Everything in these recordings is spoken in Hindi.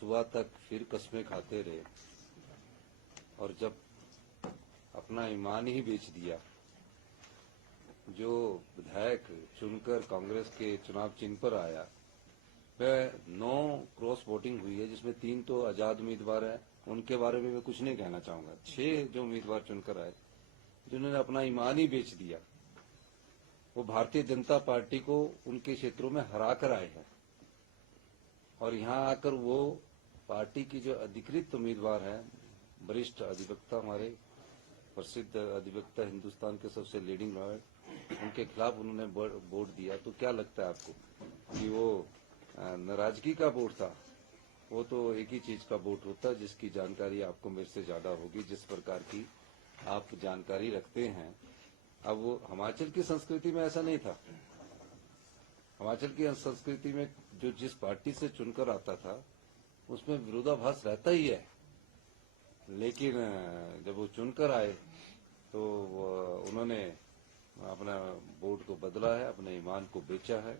सुबह तक फिर कस्में खाते रहे और जब अपना ईमान ही बेच दिया, जो विधायक चुनकर कांग्रेस के चुनाव चिन्ह पर आया वह 9 क्रॉस वोटिंग हुई है, जिसमें 3 तो आजाद उम्मीदवार हैं। उनके बारे में मैं कुछ नहीं कहना चाहूंगा। 6 जो उम्मीदवार चुनकर आए जिन्होंने अपना ईमान ही बेच दिया, वो भारतीय जनता पार्टी को उनके क्षेत्रों में हरा कर आए हैं और यहाँ आकर वो पार्टी की जो अधिकृत उम्मीदवार हैं, वरिष्ठ अधिवक्ता, हमारे प्रसिद्ध अधिवक्ता, हिंदुस्तान के सबसे लीडिंग लॉयर, उनके खिलाफ उन्होंने वोट दिया। तो क्या लगता है आपको कि वो नाराजगी का वोट था? वो तो एक ही चीज का वोट होता है जिसकी जानकारी आपको मेरे से ज्यादा होगी, जिस प्रकार की आप जानकारी रखते हैं। अब वो हिमाचल की संस्कृति में ऐसा नहीं था। हिमाचल की संस्कृति में जो जिस पार्टी से चुनकर आता था उसमें विरोधाभास रहता ही है, लेकिन जब वो चुनकर आए तो उन्होंने अपना वोट को बदला है, अपने ईमान को बेचा है।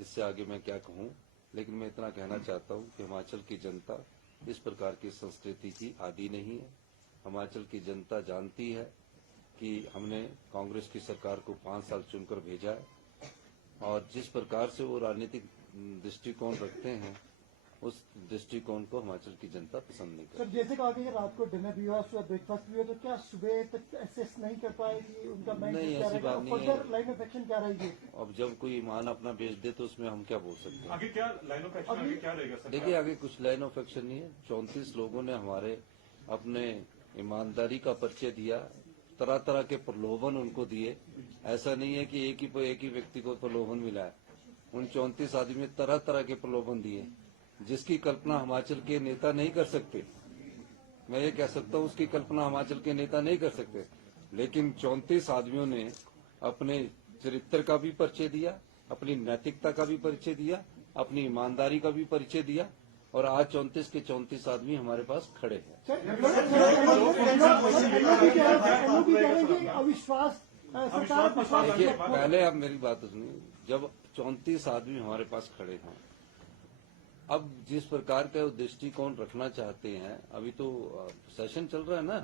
इससे आगे मैं क्या कहूं, लेकिन मैं इतना कहना चाहता हूं कि हिमाचल की जनता इस प्रकार की संस्कृति की आदी नहीं है। हिमाचल की जनता जानती है कि हमने कांग्रेस की सरकार को 5 साल चुनकर भेजा है और जिस प्रकार से वो राजनीतिक दृष्टिकोण रखते हैं उस दृष्टिकोण को हिमाचल की जनता पसंद नहीं करती। सर, जैसे कहा कि रात को डिनर भी हुआ, सुबह ब्रेकफास्ट भी हुआ, तो क्या सुबह तक एसेस नहीं कर पाएगी उनका माइंड? नहीं, ऐसी बात नहीं है। लाइन ऑफ एक्शन क्या रहेगी? अब जब कोई ईमान अपना बेच दे तो उसमें हम क्या बोल सकते हैं? आगे क्या लाइन ऑफ एक्शन आगे क्या रहेगा सर? देखिए, आगे कुछ लाइन ऑफ एक्शन नहीं है। 34 लोगों ने हमारे अपने ईमानदारी का परिचय दिया, तरह तरह के प्रलोभन उनको दिए। ऐसा नहीं है कि एक ही व्यक्ति को प्रलोभन मिला है। उन 34 आदमी ने तरह तरह के प्रलोभन दिए जिसकी कल्पना हिमाचल के नेता नहीं कर सकते। मैं ये कह सकता हूँ उसकी कल्पना हिमाचल के नेता नहीं कर सकते, लेकिन 34 आदमियों ने अपने चरित्र का भी परिचय दिया, अपनी नैतिकता का भी परिचय दिया, अपनी ईमानदारी का भी परिचय दिया और आज 34 के 34 आदमी हमारे पास खड़े हैं। अविश्वास देखिए, पहले आप मेरी बात सुनिए। जब 34 आदमी हमारे पास खड़े हैं, अब जिस प्रकार का दृष्टिकोण रखना चाहते हैं, अभी तो सेशन चल रहा है ना,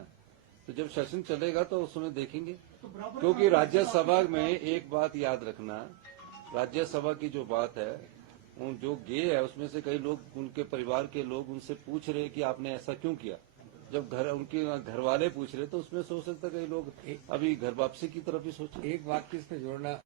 तो जब सेशन चलेगा तो उसमें देखेंगे। क्योंकि राज्यसभा में एक बात याद रखना, राज्यसभा की जो बात है, जो गे है उसमें से कई लोग, उनके परिवार के लोग उनसे पूछ रहे कि आपने ऐसा क्यों किया। जब उनके घर वाले पूछ रहे तो उसमें सोच सकता कई लोग अभी घर वापसी की तरफ ही सोचे। एक वाक्य इसमें जोड़ना